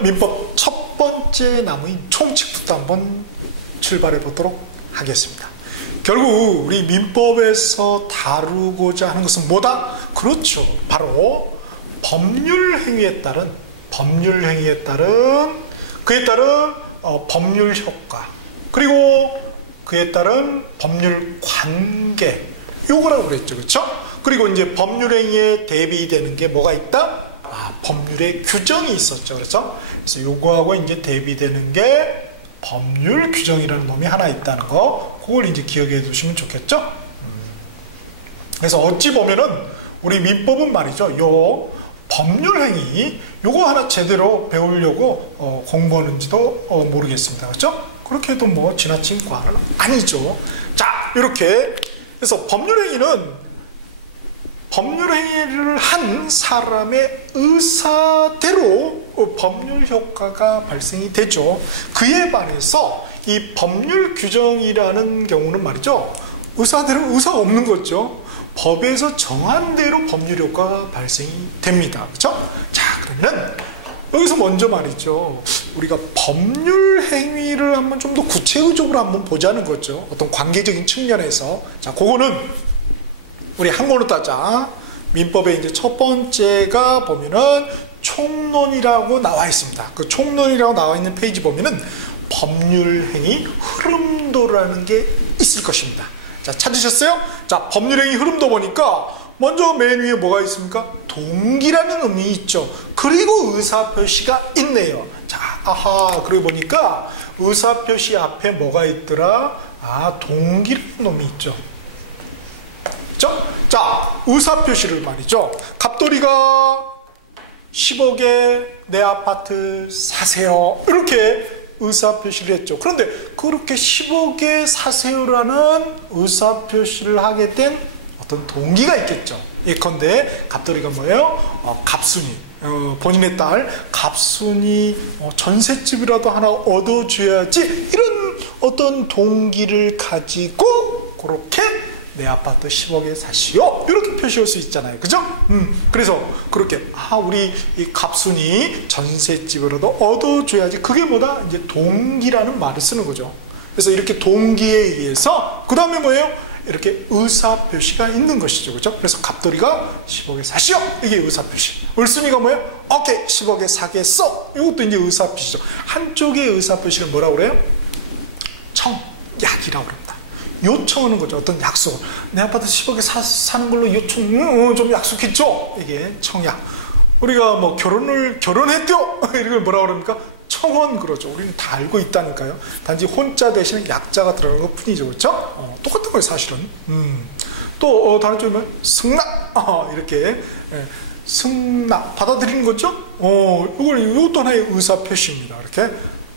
그러면 민법 첫 번째 나무인 총칙부터 한번 출발해 보도록 하겠습니다. 결국 우리 민법에서 다루고자 하는 것은 뭐다? 그렇죠. 바로 법률 행위에 따른 그에 따른 법률 효과, 그리고 그에 따른 법률 관계, 요거라고 그랬죠. 그렇죠? 그리고 이제 법률 행위에 대비되는 게 뭐가 있다? 법률의 규정이 있었죠. 그래서 요거하고 이제 대비되는 게 법률 규정이라는 놈이 하나 있다는 거, 그걸 이제 기억해 두시면 좋겠죠. 그래서 어찌 보면은 우리 민법은 말이죠, 요 법률 행위 요거 하나 제대로 배우려고 공부하는지도 모르겠습니다. 그렇죠? 그렇게 해도 뭐 지나친 과는 아니죠. 자, 이렇게 해서 법률 행위를 한 사람의 의사대로 법률 효과가 발생이 되죠. 그에 반해서 이 법률 규정이라는 경우는 말이죠, 의사대로 의사가 없는 거죠. 법에서 정한 대로 법률 효과가 발생이 됩니다. 그렇죠? 자, 그러면 여기서 먼저 말이죠, 우리가 법률 행위를 한번 좀 더 구체적으로 한번 보자는 거죠. 어떤 관계적인 측면에서. 자, 그거는 우리 한권으로 따자. 민법의 이제 첫 번째가 보면은 총론이라고 나와 있습니다. 그 총론이라고 나와 있는 페이지 보면은 법률 행위 흐름도라는 게 있을 것입니다. 자, 찾으셨어요? 자, 법률 행위 흐름도 보니까 먼저 맨 위에 뭐가 있습니까? 동기라는 의미 있죠. 그리고 의사표시가 있네요. 자, 아하, 그러고 보니까 의사표시 앞에 뭐가 있더라? 동기라는 놈이 있죠. 그렇죠? 자, 의사표시를 말이죠, 갑돌이가 10억에 내 아파트 사세요, 이렇게 의사표시를 했죠. 그런데 그렇게 10억에 사세요라는 의사표시를 하게 된 어떤 동기가 있겠죠. 예컨대 갑돌이가 뭐예요? 갑순이, 본인의 딸 갑순이 전셋집이라도 하나 얻어줘야지, 이런 어떤 동기를 가지고 그렇게 내 아파트 10억에 사시오, 이렇게 표시할 수 있잖아요. 그죠? 그래서 그렇게 우리 이 갑순이 전셋집으로도 얻어줘야지, 그게 뭐다? 이제 동기라는 말을 쓰는 거죠. 그래서 이렇게 동기에 의해서 그 다음에 뭐예요? 이렇게 의사표시가 있는 것이죠. 그죠? 그래서 갑돌이가 10억에 사시오, 이게 의사표시. 을순이가 뭐예요? 오케이, 10억에 사겠어, 이것도 이제 의사표시죠. 한쪽의 의사표시를 뭐라고 그래요? 청약이라고 그럽니다. 요청하는 거죠. 어떤 약속을. 내 아파트 10억에 사는 걸로 요청, 좀 약속했죠? 이게 청약. 우리가 뭐 결혼했죠? 이걸 뭐라고 그럽니까? 청혼, 그러죠. 우리는 다 알고 있다니까요. 단지 혼자 대신에 약자가 들어가는 것 뿐이죠. 그렇죠? 똑같은 거예요, 사실은. 또 다른 쪽이면 승낙, 이렇게 승낙 받아들이는 거죠. 이것도 하나의 의사표시입니다. 이렇게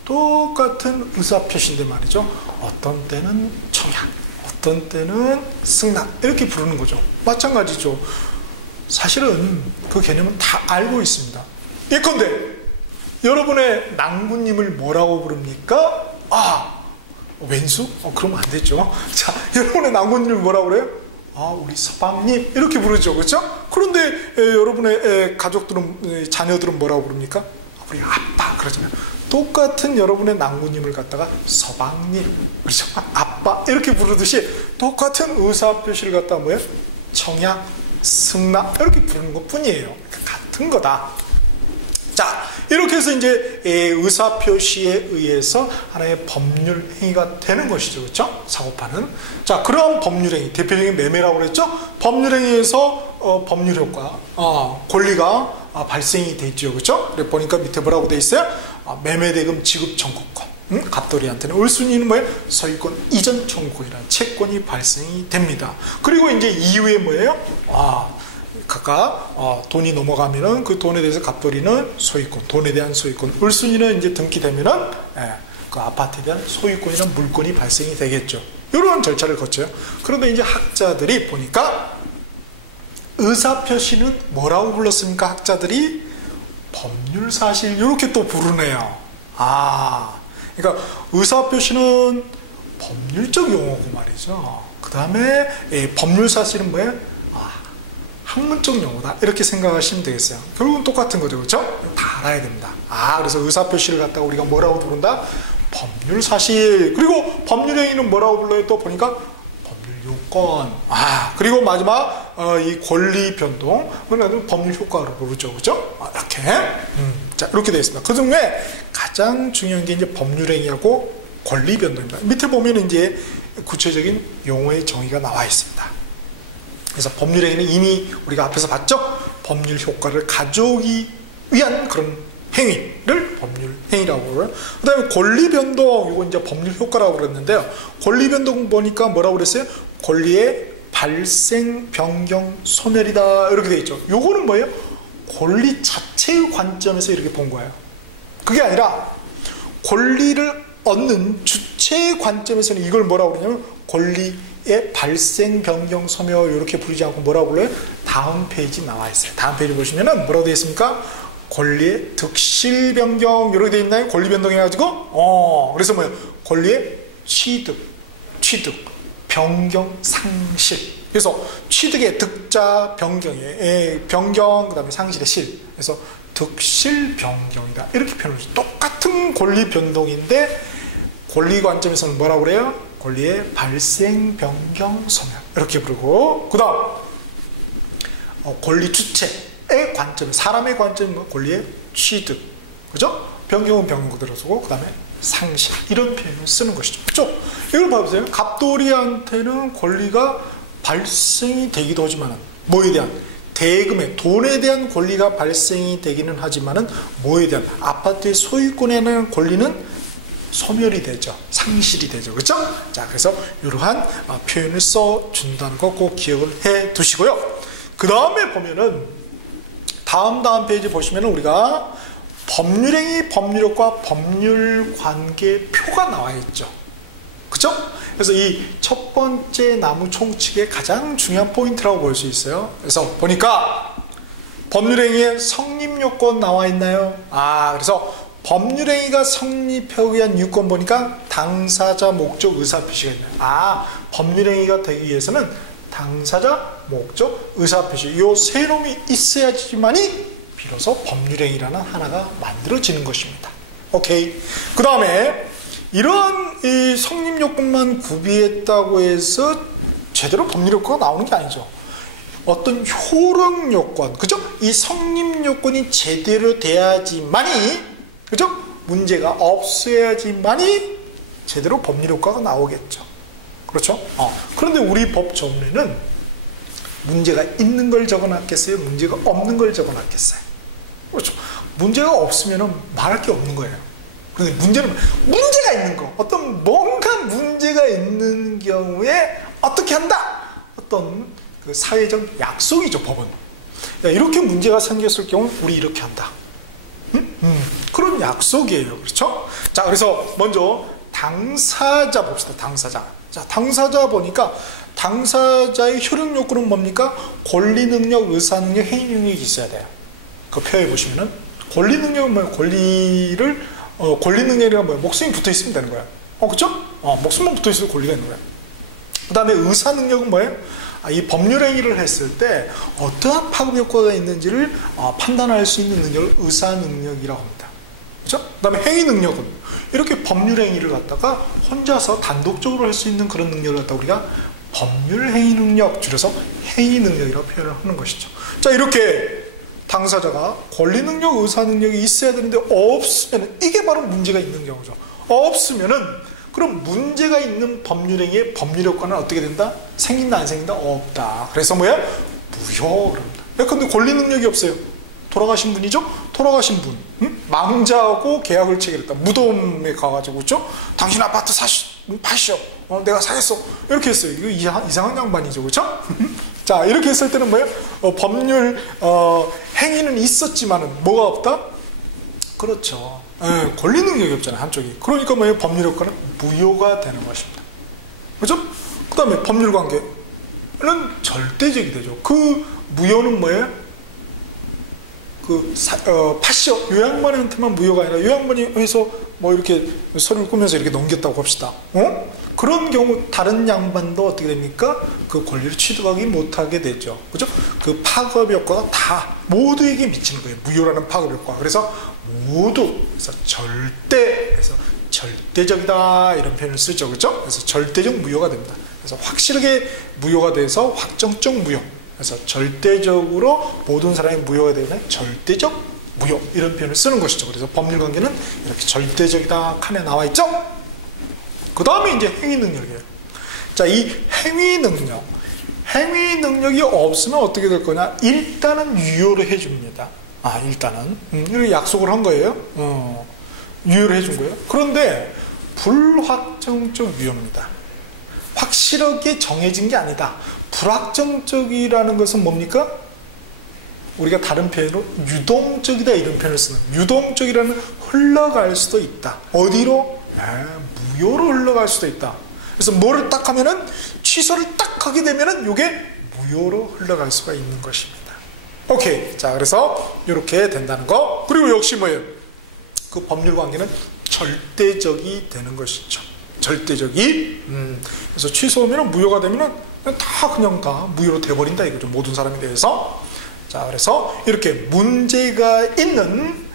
똑같은 의사표시인데 말이죠, 어떤 때는 청약, 어떤 때는 승낙, 이렇게 부르는 거죠. 마찬가지죠. 사실은 그 개념은 다 알고 있습니다. 예컨대 여러분의 낭구님을 뭐라고 부릅니까? 왼수? 그러면 안 되죠. 자, 여러분의 낭구님을 뭐라고 그래요? 우리 서방님, 이렇게 부르죠. 그렇죠? 그런데 여러분의 가족들은, 자녀들은 뭐라고 부릅니까? 우리 아빠, 그러잖아요. 똑같은 여러분의 낭구님을 갖다가 서방님, 그렇죠? 아빠, 이렇게 부르듯이 똑같은 의사표시를 갖다가 뭐예요? 청약, 승낙, 이렇게 부르는 것 뿐이에요. 같은 거다. 자, 이렇게 해서 이제 의사표시에 의해서 하나의 법률 행위가 되는 것이죠. 그렇죠? 사고파는. 자, 그러한 법률 행위, 대표적인 매매라고 그랬죠? 법률 행위에서 법률 효과, 권리가 발생이 되죠. 그렇죠? 그래 보니까 밑에 뭐라고 돼 있어요? 매매대금 지급 청구권. 갑돌이한테는 을순이는 뭐예요? 소유권 이전 청구권이라는 채권이 발생이 됩니다. 그리고 이제 이후에 뭐예요? 각각 돈이 넘어가면은 그 돈에 대해서 갑돌이는 소유권, 돈에 대한 소유권, 을순이는 이제 등기되면은 그 아파트에 대한 소유권이나 물권이 발생이 되겠죠. 이런 절차를 거쳐요. 그런데 이제 학자들이 보니까 의사표시는 뭐라고 불렀습니까? 학자들이 법률사실, 이렇게 또 부르네요. 그러니까 의사표시는 법률적 용어고 말이죠. 그 다음에 법률사실은 뭐예요? 학문적 용어다 이렇게 생각하시면 되겠어요. 결국은 똑같은 거죠, 그렇죠? 다 알아야 됩니다. 그래서 의사표시를 갖다가 우리가 뭐라고 부른다? 법률사실. 그리고 법률행위는 뭐라고 불러요? 또 보니까 법률요건. 그리고 마지막 이 권리변동, 그거는 법률효과로 부르죠, 그렇죠? 이렇게. 자, 이렇게 되어 있습니다. 그 중에 가장 중요한 게 이제 법률행위하고 권리변동입니다. 밑에 보면 이제 구체적인 용어의 정의가 나와 있습니다. 그래서 법률행위는 이미 우리가 앞에서 봤죠? 법률 효과를 가져오기 위한 그런 행위를 법률행위라고 그래요. 그 다음에 권리변동, 이거 이제 법률 효과라고 그랬는데요. 권리변동 보니까 뭐라고 그랬어요? 권리의 발생, 변경, 소멸이다. 이렇게 돼 있죠. 요거는 뭐예요? 권리 자체의 관점에서 이렇게 본 거예요. 그게 아니라 권리를 얻는 주체의 관점에서는 이걸 뭐라고 그러냐면 권리의 발생, 변경, 소멸 이렇게 부르지 않고 뭐라고 불러요? 다음 페이지 나와 있어요. 다음 페이지 보시면은 뭐라고 되어 있습니까? 권리의 득실, 변경 이렇게 되어 있나요? 권리 변동해가지고 그래서 뭐예요? 권리의 취득, 변경, 상실. 그래서 취득의 득자, 변경의 변경, 그 다음에 상실의 실. 그래서 득실, 변경이다. 이렇게 표현을 해요. 똑같은 권리 변동인데 권리 관점에서는 뭐라고 그래요? 권리의 발생, 변경, 소멸 이렇게 부르고, 그 다음 권리 주체의 관점, 사람의 관점은 권리의 취득, 그죠? 변경은 변경 그대로 쓰고, 그 다음에 상실 이런 표현을 쓰는 것이죠. 그렇죠? 이걸 봐보세요. 갑돌이한테는 권리가 발생이 되기도 하지만은 뭐에 대한 대금에 돈에 대한 권리가 발생이 되기는 하지만은 뭐에 대한 아파트의 소유권에 대한 권리는 소멸이 되죠. 상실이 되죠. 그렇죠? 자, 그래서 이러한 표현을 써준다는 거 꼭 기억을 해 두시고요. 그 다음에 보면은 다음 페이지 보시면은 우리가 법률행위, 법률효과, 법률관계표가 나와 있죠. 그렇죠? 그래서 이 첫 번째 나무 총칙의 가장 중요한 포인트라고 볼 수 있어요. 그래서 보니까 법률행위의 성립요건 나와 있나요? 그래서 법률행위가 성립하기 위한 요건 보니까 당사자, 목적, 의사표시가 있나요? 법률행위가 되기 위해서는 당사자, 목적, 의사표시 이 세 놈이 있어야지만이 비로소 법률행위라는 하나가 만들어지는 것입니다. 오케이. 그 다음에 이런 이 성립요건만 구비했다고 해서 제대로 법률효과가 나오는 게 아니죠. 어떤 효력요건, 그죠? 이 성립요건이 제대로 돼야지만이, 그죠? 문제가 없어야지만이 제대로 법률효과가 나오겠죠. 그렇죠? 그런데 우리 법 전문에는 문제가 있는 걸 적어놨겠어요? 문제가 없는 걸 적어놨겠어요? 그렇죠? 문제가 없으면 말할 게 없는 거예요. 그런데 문제는 문제가 있는 거, 어떤 뭔가 문제가 있는 경우에 어떻게 한다? 어떤 그 사회적 약속이죠, 법은. 이렇게 문제가 생겼을 경우 우리 이렇게 한다. 그런 약속이에요. 그렇죠? 자, 그래서 먼저 당사자 봅시다. 당사자. 자, 당사자 보니까 당사자의 효력 요건은 뭡니까? 권리 능력, 의사 능력, 행위 능력이 있어야 돼요. 그 표에 보시면은 권리 능력은 뭐예요? 권리 능력이란 뭐예요? 목숨이 붙어 있으면 되는 거예요. 그렇죠? 목숨만 붙어 있어도 권리가 있는 거예요. 그 다음에 의사 능력은 뭐예요? 이 법률 행위를 했을 때 어떠한 파급 효과가 있는지를 판단할 수 있는 능력을 의사 능력이라고 합니다. 그렇죠? 그 다음에 행위 능력은 이렇게 법률 행위를 갖다가 혼자서 단독적으로 할 수 있는 그런 능력을 갖다 우리가 법률 행위 능력, 줄여서 행위 능력이라고 표현을 하는 것이죠. 자, 이렇게 당사자가 권리 능력, 의사 능력이 있어야 되는데 없으면 이게 바로 문제가 있는 경우죠. 없으면은 그럼 문제가 있는 법률행위의 법률효과는 어떻게 된다? 생긴다, 안 생긴다? 없다. 그래서 뭐야? 무효. 그럽니다. 근데 권리 능력이 없어요. 돌아가신 분이죠? 돌아가신 분. 망자하고 계약을 체결했다. 무덤에 가가지고, 그렇죠? 당신 아파트 파시오. 내가 사겠어. 이렇게 했어요. 이거 이상한 양반이죠. 그렇죠? 자, 이렇게 했을 때는 뭐예요? 법률 행위는 있었지만은 뭐가 없다? 그렇죠. 권리 능력이 없잖아요, 한쪽이. 그러니까 뭐예요? 법률 효과는 무효가 되는 것입니다. 그렇죠? 그 다음에 법률 관계는 절대적이 되죠. 그 무효는 뭐예요? 파시오. 요 양반한테만 무효가 아니라 요 양반이 해서 뭐 이렇게 서류를 꾸면서 이렇게 넘겼다고 합시다. 그런 경우 다른 양반도 어떻게 됩니까? 그 권리를 취득하기 못하게 되죠. 그죠? 그 파급 효과가 다 모두에게 미치는 거예요. 무효라는 파급 효과. 그래서 모두, 그래서 절대에서 절대적이다 이런 표현을 쓰죠. 그죠? 그래서 절대적 무효가 됩니다. 그래서 확실하게 무효가 돼서 확정적 무효. 그래서 절대적으로 모든 사람이 무효가 되면 절대적 무효 이런 표현을 쓰는 것이죠. 그래서 법률관계는 이렇게 절대적이다 칸에 나와 있죠. 그 다음에 이제 행위 능력이에요. 자, 이 행위 능력이 없으면 어떻게 될 거냐? 일단은 유효를 해줍니다. 일단은 이렇게 약속을 한 거예요. 유효를 해준 거예요. 그런데 불확정적 유효입니다. 확실하게 정해진 게 아니다. 불확정적이라는 것은 뭡니까? 우리가 다른 표현으로 유동적이다 이런 표현을 쓰는, 유동적이라는 흘러갈 수도 있다. 어디로? 무효로 흘러갈 수도 있다. 그래서 뭐를 딱 하면은, 취소를 딱 하게 되면은 이게 무효로 흘러갈 수가 있는 것입니다. 오케이. 자, 그래서 이렇게 된다는 거. 그리고 역시 뭐예요? 그 법률 관계는 절대적이 되는 것이죠. 절대적이. 그래서 취소하면 무효가 되면은 그냥 다 무효로 돼버린다 이거죠. 모든 사람에 대해서. 자, 그래서 이렇게 문제가 있는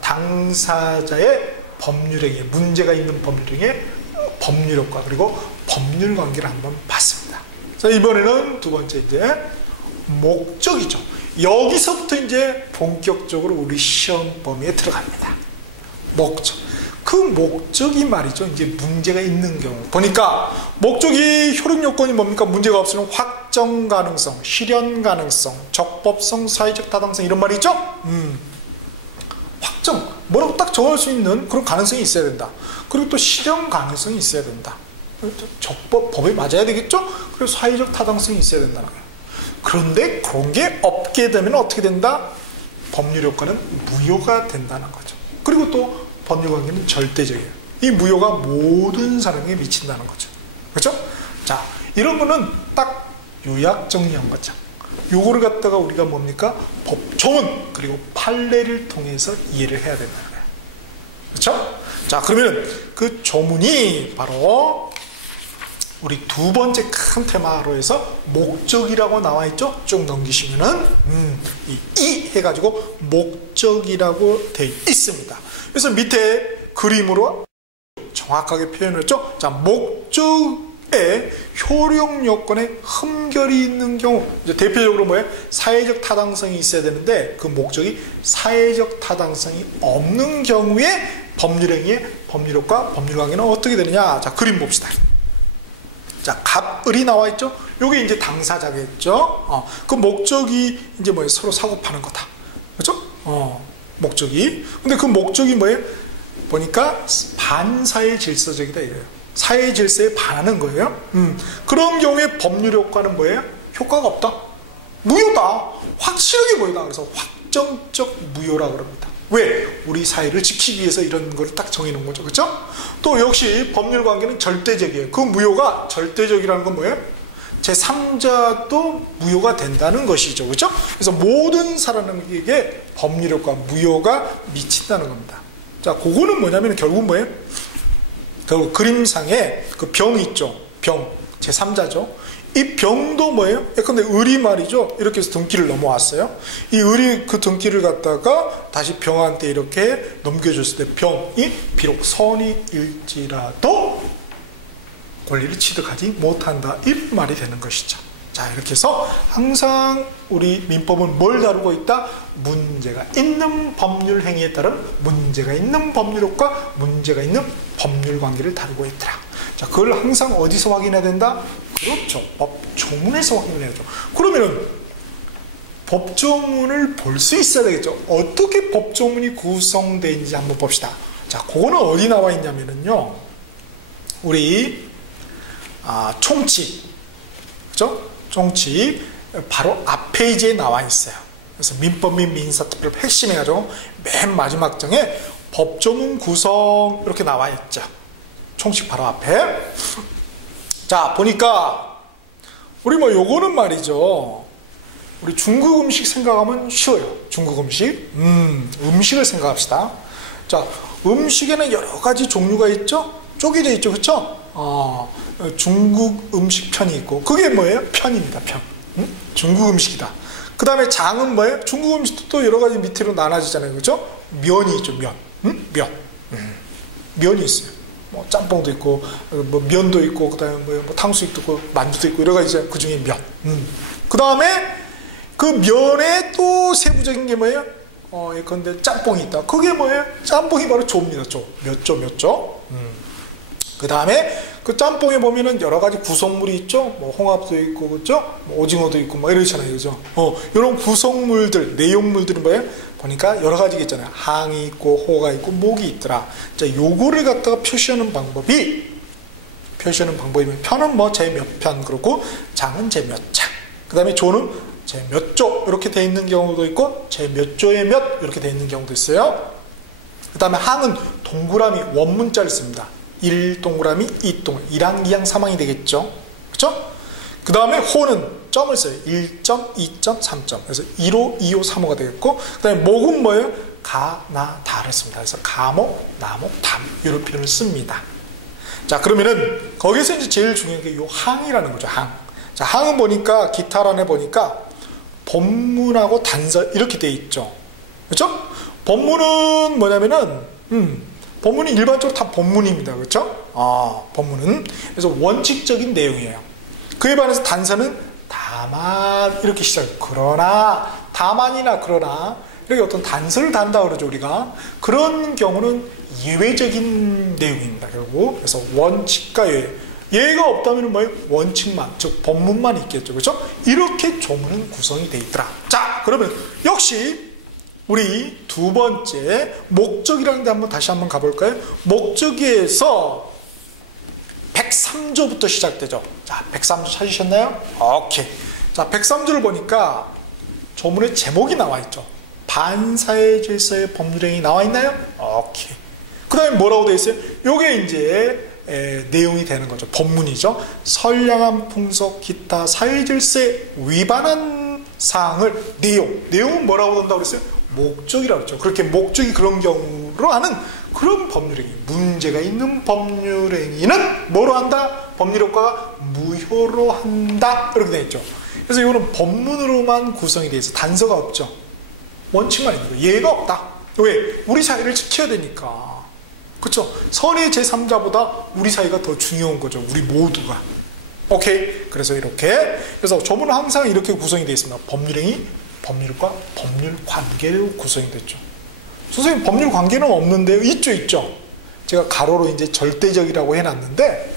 당사자의 법률행위, 문제가 있는 법률행위의 법률효과, 그리고 법률관계를 한번 봤습니다. 자, 이번에는 두 번째 이제 목적이죠. 여기서부터 이제 본격적으로 우리 시험 범위에 들어갑니다. 목적. 그 목적이 말이죠. 이제 문제가 있는 경우. 보니까 목적이 효력 요건이 뭡니까? 문제가 없으면 확정 가능성, 실현 가능성, 적법성, 사회적 타당성 이런 말이죠. 확정. 뭐라고 딱 정할 수 있는 그런 가능성이 있어야 된다. 그리고 또 실현 가능성이 있어야 된다. 법에 맞아야 되겠죠? 그리고 사회적 타당성이 있어야 된다는 거예요. 그런데 그런 게 없게 되면 어떻게 된다? 법률 효과는 무효가 된다는 거죠. 그리고 또 법률 관계는 절대적이에요. 이 무효가 모든 사람에게 미친다는 거죠. 그렇죠? 자, 이런 거는 딱 요약 정리한 거죠. 요거를 갖다가 우리가 뭡니까? 법조문 그리고 판례를 통해서 이해를 해야 된다는 거예요. 그렇죠? 자, 그러면 그 조문이 바로 우리 두 번째 큰 테마로 해서 목적이라고 나와 있죠? 쭉 넘기시면은 이 해가지고 목적이라고 되어 있습니다. 그래서 밑에 그림으로 정확하게 표현했죠? 자, 목적의 효력 요건에 흠결이 있는 경우, 이제 대표적으로 뭐예요? 사회적 타당성이 있어야 되는데 그 목적이 사회적 타당성이 없는 경우에 법률행위의 법률효과, 법률관계는 어떻게 되느냐? 자, 그림 봅시다. 자, 갑을이 나와 있죠? 요게 이제 당사자겠죠? 그 목적이 이제 뭐예요? 서로 사고 파는 거다. 그렇죠? 목적이. 근데 그 목적이 뭐예요? 보니까 반사회 질서적이다 이래요. 사회 질서에 반하는 거예요. 그런 경우에 법률 효과는 뭐예요? 효과가 없다. 무효다. 확실하게 무효다. 그래서 확정적 무효라고 그럽니다. 왜? 우리 사회를 지키기 위해서 이런 걸 딱 정해놓은 거죠. 그렇죠? 또 역시 법률 관계는 절대적이에요. 그 무효가 절대적이라는 건 뭐예요? 제3자도 무효가 된다는 것이죠. 그렇죠? 그래서 모든 사람에게 법률 효과, 무효가 미친다는 겁니다. 자, 그거는 뭐냐면 결국 뭐예요? 결국 그림상에 그 병이 있죠. 병, 제3자죠. 이 병도 뭐예요? 예컨대 을이 말이죠. 이렇게 해서 등기를 넘어왔어요. 이 을이 그 등기를 갖다가 다시 병한테 이렇게 넘겨줬을 때 병이 비록 선의일지라도 권리를 취득하지 못한다. 이런 말이 되는 것이죠. 자, 이렇게 해서 항상 우리 민법은 뭘 다루고 있다? 문제가 있는 법률 행위에 따른 문제가 있는 법률 효과, 문제가 있는 법률 관계를 다루고 있더라. 자, 그걸 항상 어디서 확인해야 된다? 그렇죠. 법조문에서 확인해야죠. 그러면은 법조문을 볼 수 있어야 되겠죠. 어떻게 법조문이 구성되는지 한번 봅시다. 자, 그거는 어디 나와 있냐면은요. 우리 총칙, 그죠? 총칙 바로 앞 페이지에 나와 있어요. 그래서 민법 및 민사특별 핵심 해가지고 맨 마지막 장에 법조문 구성 이렇게 나와 있죠. 총칙 바로 앞에. 자, 보니까 우리 뭐 요거는 말이죠. 우리 중국 음식 생각하면 쉬워요. 중국 음식. 음식을 생각합시다. 자, 음식에는 여러 가지 종류가 있죠. 쪼개져 있죠. 그렇죠? 중국 음식 편이 있고, 그게 뭐예요? 편입니다. 편. 응? 중국 음식이다. 그 다음에 장은 뭐예요? 중국 음식도 또 여러 가지 밑으로 나눠지잖아요. 그죠? 면이 있죠. 면. 응? 면. 면이 있어요. 뭐 짬뽕도 있고, 뭐 면도 있고, 그 다음에 뭐 탕수육도 있고, 만두도 있고, 여러 가지 그 중에 면. 그 다음에 그 면에 또 세부적인 게 뭐예요? 예컨대 짬뽕이 있다. 그게 뭐예요? 짬뽕이 바로 조입니다. 조. 몇 조, 몇 조. 그 다음에 그 짬뽕에 보면은 여러 가지 구성물이 있죠. 뭐 홍합도 있고, 그죠? 뭐 오징어도 있고, 뭐 이러잖아요. 그죠? 이런 구성물들, 내용물들은 뭐예요? 보니까 여러 가지가 있잖아요. 항이 있고, 호가 있고, 목이 있더라. 자, 요거를 갖다가 표시하는 방법이면 편은 뭐 제 몇 편, 그렇고, 장은 제 몇 장. 그 다음에 조는 제 몇 조, 이렇게 돼 있는 경우도 있고, 제 몇 조의 몇, 이렇게 돼 있는 경우도 있어요. 그 다음에 항은 동그라미, 원문자를 씁니다. 1 동그라미, 2 동그라미, 1항, 2항, 3항이 되겠죠. 그렇죠? 그 다음에 호는 점을 써요. 1점, 2점, 3점. 그래서 1호, 2호, 3호가 되겠고, 그 다음에 목은 뭐예요? 가, 나, 다를 씁니다. 그래서 가목, 나목, 담, 이런 표현을 씁니다. 자, 그러면은 거기서 이제 제일 중요한 게 요 항이라는 거죠. 항. 자, 항은 보니까 기타란에 보니까 본문하고 단서 이렇게 돼 있죠. 그렇죠? 본문은 뭐냐면은 본문이 일반적으로 다 본문입니다. 그렇죠? 본문은 그래서 원칙적인 내용이에요. 그에 반해서 단서는 다만 이렇게 시작해요. 그러나, 다만이나 그러나 이렇게 어떤 단서를 단다 그러죠. 우리가 그런 경우는 예외적인 내용입니다. 결국 그래서 원칙과 예외. 예가 없다면 뭐예요? 원칙만, 즉 본문만 있겠죠. 그렇죠? 이렇게 조문은 구성이 돼 있더라. 자, 그러면 역시 우리 두 번째 목적이라는 데 다시 한번 가볼까요? 목적에서 103조부터 시작되죠. 자, 103조 찾으셨나요? 오케이. 자, 103조를 보니까 조문의 제목이 나와 있죠. 반사의 질서의 법률행위 나와 있나요? 오케이. 그 다음에 뭐라고 되어 있어요? 요게 이제 내용이 되는 거죠. 법문이죠. 선량한 풍속, 기타 사회질서에 위반한 사항을 내용은 뭐라고 한다고 그랬어요? 목적이라고 했죠. 그렇게 목적이 그런 경우로 하는 그런 법률행위, 문제가 있는 법률행위는 뭐로 한다? 법률효과가 무효로 한다. 이렇게 되어 있죠. 그래서 이거는 법문으로만 구성이 되어 있어. 단서가 없죠. 원칙만 있는 거예요. 예가 없다. 왜? 우리 사회를 지켜야 되니까. 그렇죠? 선의 제3자보다 우리 사이가 더 중요한 거죠. 우리 모두가. 오케이. 그래서 이렇게. 그래서 조문은 항상 이렇게 구성이 되어 있습니다. 법률행위, 법률과 법률관계로 구성이 됐죠. 선생님, 법률관계는 없는데요? 있죠. 제가 가로로 이제 절대적이라고 해놨는데,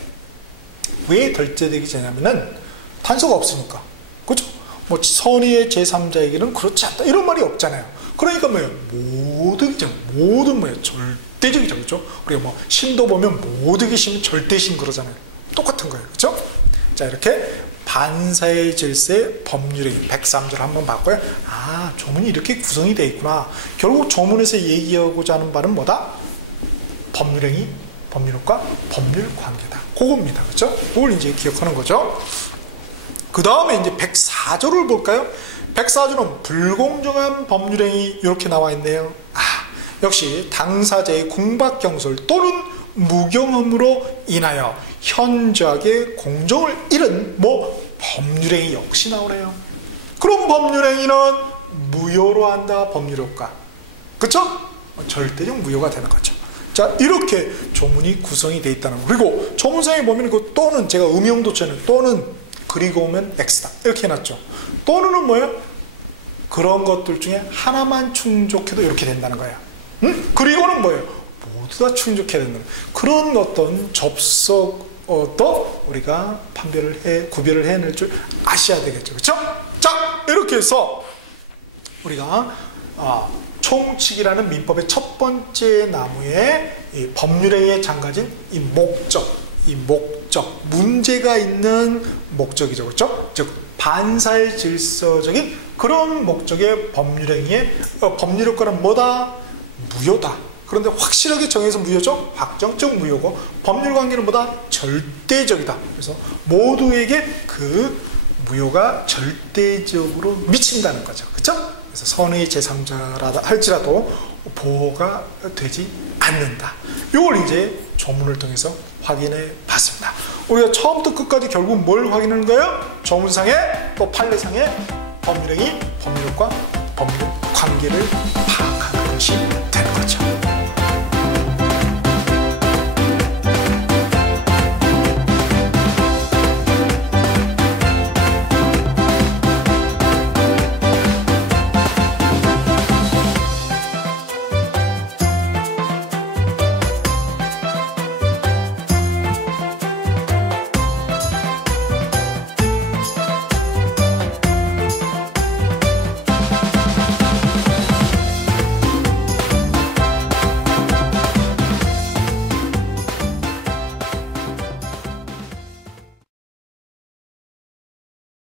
왜 절대적이 되냐면은 단서가 없으니까. 그렇죠? 뭐 선의의 제3자에게는 그렇지 않다. 이런 말이 없잖아요. 그러니까 뭐예요? 모든 뭐예요? 절대적이죠. 그렇죠? 우리가 뭐 신도 보면 모든 심 절대심 그러잖아요. 똑같은 거예요. 그렇죠? 자, 이렇게 반사의 질서의 법률행위 103조를 한번 봤고요. 아, 조문이 이렇게 구성이 되어 있구나. 결국 조문에서 얘기하고자 하는 바는 뭐다? 법률행위, 법률효과, 법률관계다. 그겁니다. 그렇죠? 그걸 이제 기억하는 거죠. 그 다음에 이제 104조를 볼까요? 104조는 불공정한 법률행위 이렇게 나와 있네요. 역시 당사자의 궁박경솔 또는 무경험으로 인하여 현저하게 공정을 잃은 법률행위 역시 나오네요. 그럼 법률행위는 무효로 한다. 법률효과. 그쵸? 절대적 무효가 되는 거죠. 자, 이렇게 조문이 구성이 되어 있다는 거. 그리고 조문상에 보면 그 또는, 제가 음용도체는 또는 그리고 오면 X다 이렇게 해놨죠. 또는은 뭐예요? 그런 것들 중에 하나만 충족해도 이렇게 된다는 거예요. 그리고는 뭐예요? 모두 다 충족해야 된다는 거예요. 그런 어떤 접속도 우리가 구별을 해낼 줄 아셔야 되겠죠. 그렇죠? 자, 이렇게 해서 우리가 총칙이라는 민법의 첫 번째 나무에 이 법률행위에 장가진 이 목적, 문제가 있는 목적이죠. 그렇죠? 즉 반사의 질서적인 그런 목적의 법률행위의 법률효과는 뭐다? 무효다. 그런데 확실하게 정해서 무효죠? 확정적 무효고, 법률관계는 뭐다? 절대적이다. 그래서 모두에게 그 무효가 절대적으로 미친다는 거죠. 그렇죠? 그래서 선의 제3자라 할지라도 보호가 되지 않는다. 이걸 이제 조문을 통해서 확인해 봤습니다. 우리가 처음부터 끝까지 결국 뭘 확인하는 거예요? 조문상의 또 판례상의 법률행위, 법률과 법률 관계를 파악하는 것이